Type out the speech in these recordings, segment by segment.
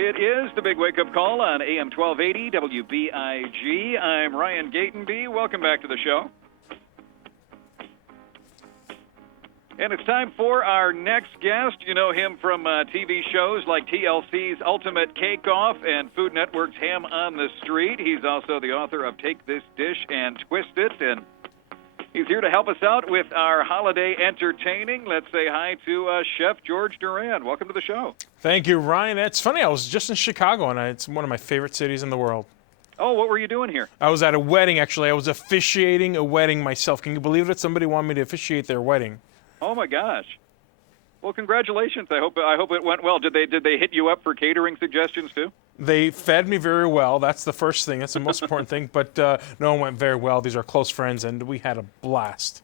It is the Big Wake Up Call on AM 1280 WBIG. I'm Ryan Gatenby. Welcome back to the show. And it's time for our next guest. You know him from TV shows like TLC's Ultimate Cake Off and Food Network's Ham on the Street. He's also the author of Take This Dish and Twist It. And he's here to help us out with our holiday entertaining. Let's say hi to Chef George Duran. Welcome to the show. Thank you, Ryan. It's funny, I was just in Chicago, and it's one of my favorite cities in the world. Oh, what were you doing here? I was at a wedding, actually. I was officiating a wedding myself. Can you believe it? Somebody wanted me to officiate their wedding. Oh my gosh! Well, congratulations. I hope it went well. Did they hit you up for catering suggestions too? They fed me very well. That's the first thing. That's the most important thing. But no, it went very well. These are close friends, and we had a blast.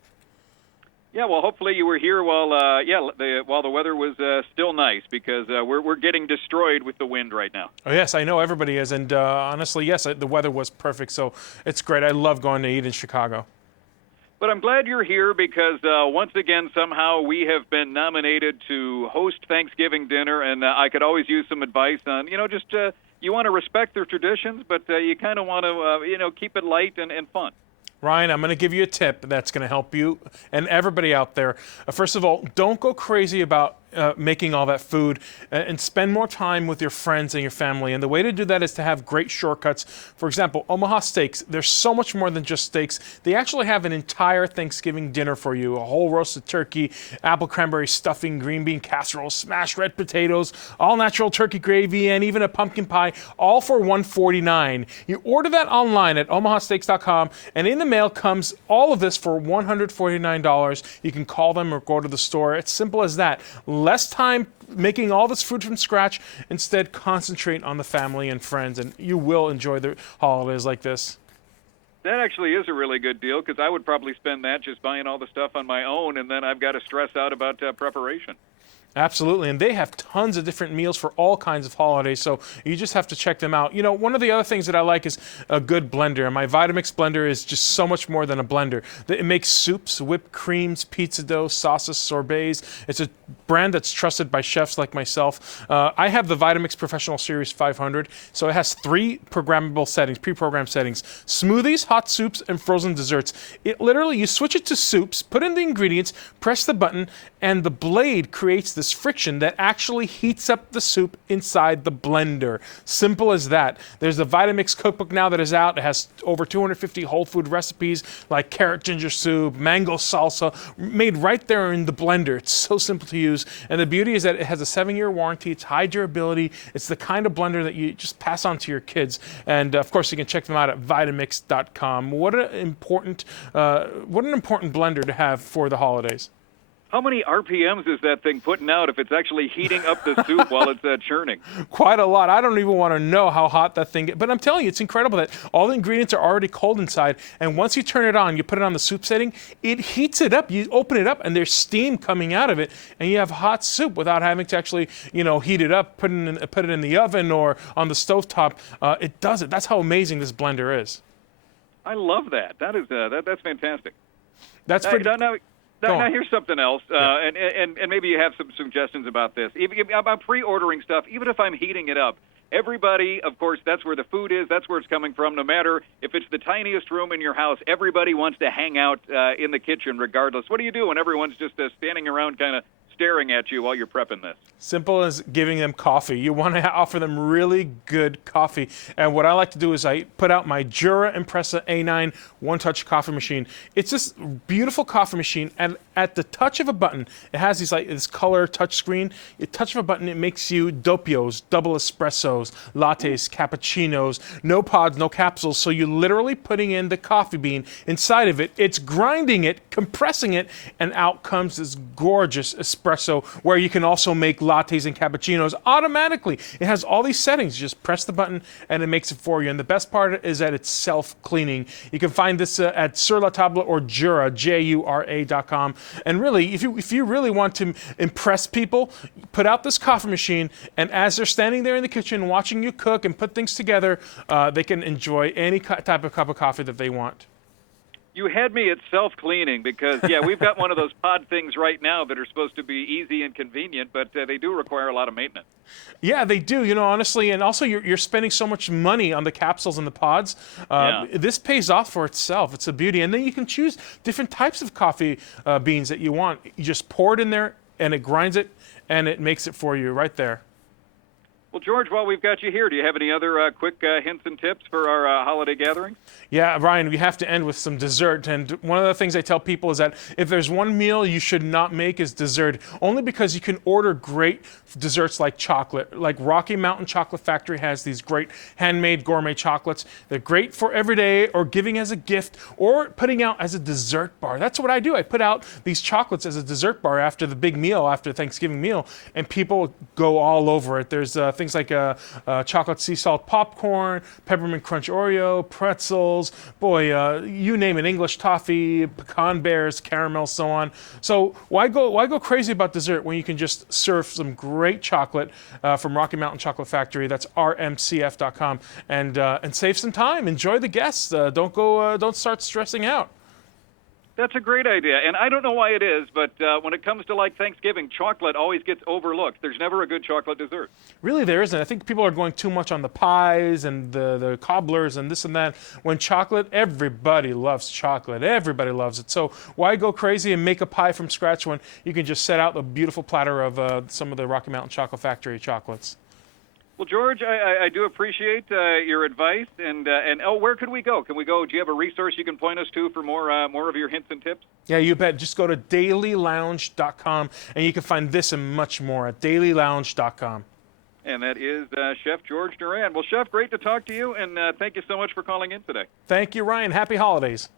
Yeah, well, hopefully you were here while the weather was still nice, because we're getting destroyed with the wind right now. Oh yes, I know everybody is, and honestly, yes, the weather was perfect. So it's great. I love going to eat in Chicago. But I'm glad you're here because once again, somehow we have been nominated to host Thanksgiving dinner, and I could always use some advice on, just you want to respect their traditions, but you kind of want to, keep it light and fun. Ryan, I'm going to give you a tip that's going to help you and everybody out there. First of all, don't go crazy about making all that food, and spend more time with your friends and your family. And the way to do that is to have great shortcuts. For example, Omaha Steaks, they're so much more than just steaks. They actually have an entire Thanksgiving dinner for you: a whole roasted turkey, apple cranberry stuffing, green bean casserole, smashed red potatoes, all natural turkey gravy, and even a pumpkin pie, all for $149. You order that online at omahasteaks.com, and in the mail comes all of this for $149. You can call them or go to the store. It's simple as that. Less time making all this food from scratch. Instead, concentrate on the family and friends, and you will enjoy the holidays like this. That actually is a really good deal, because I would probably spend that just buying all the stuff on my own, and then I've got to stress out about preparation. Absolutely, and they have tons of different meals for all kinds of holidays, so you just have to check them out. One of the other things that I like is a good blender, and my Vitamix blender is just so much more than a blender. It makes soups, whipped creams, pizza dough, sauces, sorbets. It's a brand that's trusted by chefs like myself. I have the Vitamix Professional Series 500, so it has 3 programmable settings, pre-programmed settings: smoothies, hot soups, and frozen desserts. It literally, you switch it to soups, put in the ingredients, press the button, and the blade creates this friction that actually heats up the soup inside the blender. Simple as that. There's a Vitamix cookbook now that is out. It has over 250 whole food recipes like carrot ginger soup, mango salsa, made right there in the blender. It's so simple to use. And the beauty is that it has a 7-year warranty. It's high durability. It's the kind of blender that you just pass on to your kids. And of course, you can check them out at Vitamix.com. What an important blender to have for the holidays. How many RPMs is that thing putting out if it's actually heating up the soup while it's churning? Quite a lot. I don't even want to know how hot that thing gets. But I'm telling you, it's incredible that all the ingredients are already cold inside. And once you turn it on, you put it on the soup setting, it heats it up. You open it up, and there's steam coming out of it. And you have hot soup without having to actually, heat it up, put it in the oven or on the stovetop. It does it. That's how amazing this blender is. I love that. That's fantastic. That's pretty... Now here's something else, and maybe you have some suggestions about this. About pre-ordering stuff, even if I'm heating it up, everybody, of course, that's where the food is, that's where it's coming from. No matter if it's the tiniest room in your house, everybody wants to hang out in the kitchen regardless. What do you do when everyone's just standing around kind of staring at you while you're prepping this? Simple as giving them coffee. You want to offer them really good coffee. And what I like to do is I put out my Jura Impressa A9 one-touch coffee machine. It's this beautiful coffee machine, and at the touch of a button, it has this color touch screen. At the touch of a button, it makes you doppios, double espressos, lattes, cappuccinos, no pods, no capsules. So you're literally putting in the coffee bean inside of it. It's grinding it, compressing it, and out comes this gorgeous espresso where you can also make lattes and cappuccinos automatically. It has all these settings. You just press the button and it makes it for you. And the best part is that it's self-cleaning. You can find this at Sur La Table or Jura, Jura.com. And really, if you really want to impress people, put out this coffee machine, and as they're standing there in the kitchen watching you cook and put things together, they can enjoy any type of cup of coffee that they want. You had me at self-cleaning because, yeah, we've got one of those pod things right now that are supposed to be easy and convenient, but they do require a lot of maintenance. Yeah, they do, honestly, and also you're spending so much money on the capsules and the pods. Yeah. This pays off for itself. It's a beauty. And then you can choose different types of coffee beans that you want. You just pour it in there, and it grinds it, and it makes it for you right there. Well, George, while we've got you here, do you have any other quick hints and tips for our holiday gatherings? Yeah, Ryan, we have to end with some dessert. And one of the things I tell people is that if there's one meal you should not make is dessert, only because you can order great desserts like chocolate. Like Rocky Mountain Chocolate Factory has these great handmade gourmet chocolates. They're great for every day or giving as a gift or putting out as a dessert bar. That's what I do. I put out these chocolates as a dessert bar after the big meal, after the Thanksgiving meal, and people go all over it. There's things like chocolate sea salt popcorn, peppermint crunch Oreo, pretzels, you name it, English toffee, pecan bears, caramel, so on. So why go crazy about dessert when you can just serve some great chocolate from Rocky Mountain Chocolate Factory? That's rmcf.com, and save some time. Enjoy the guests. Don't start stressing out. That's a great idea, and I don't know why it is, but when it comes to like Thanksgiving, chocolate always gets overlooked. There's never a good chocolate dessert. Really, there isn't. I think people are going too much on the pies and the cobblers and this and that. When chocolate, everybody loves chocolate. Everybody loves it. So why go crazy and make a pie from scratch when you can just set out a beautiful platter of some of the Rocky Mountain Chocolate Factory chocolates? Well, George, I do appreciate your advice, and where could we go? Can we go? Do you have a resource you can point us to for more of your hints and tips? Yeah, you bet. Just go to dailylounge.com, and you can find this and much more at dailylounge.com. And that is Chef George Duran. Well, Chef, great to talk to you, and thank you so much for calling in today. Thank you, Ryan. Happy holidays.